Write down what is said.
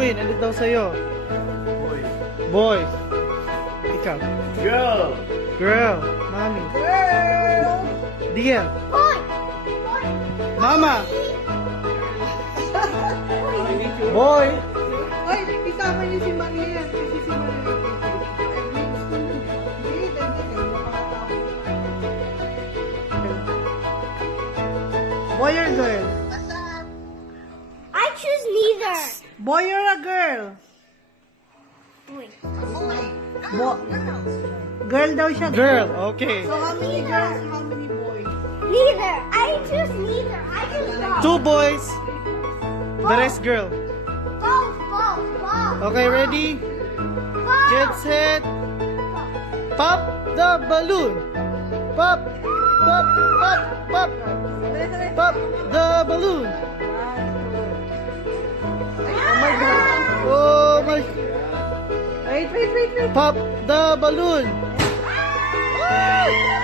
Erwin, ano daw sa'yo? Boy. Boy. Ikaw. Girl. Girl. Mami. Girl! Dia. Boy! Mama. Boy. Ay, isama niyo si Maria. Kasi si Maria. Hindi, Boy or girl? I choose neither. boy or a girl? Wait. Girl daw siya. Girl, okay. So how many girls and how many boys? Neither. I choose neither. I choose both. 2 boys. The rest girl. Both. Okay, ready? Get set. Pop the balloon. Pop, pop, pop, pop. Pop the balloon. Oh my God. Oh my. Wait. Pop the balloon. Ah!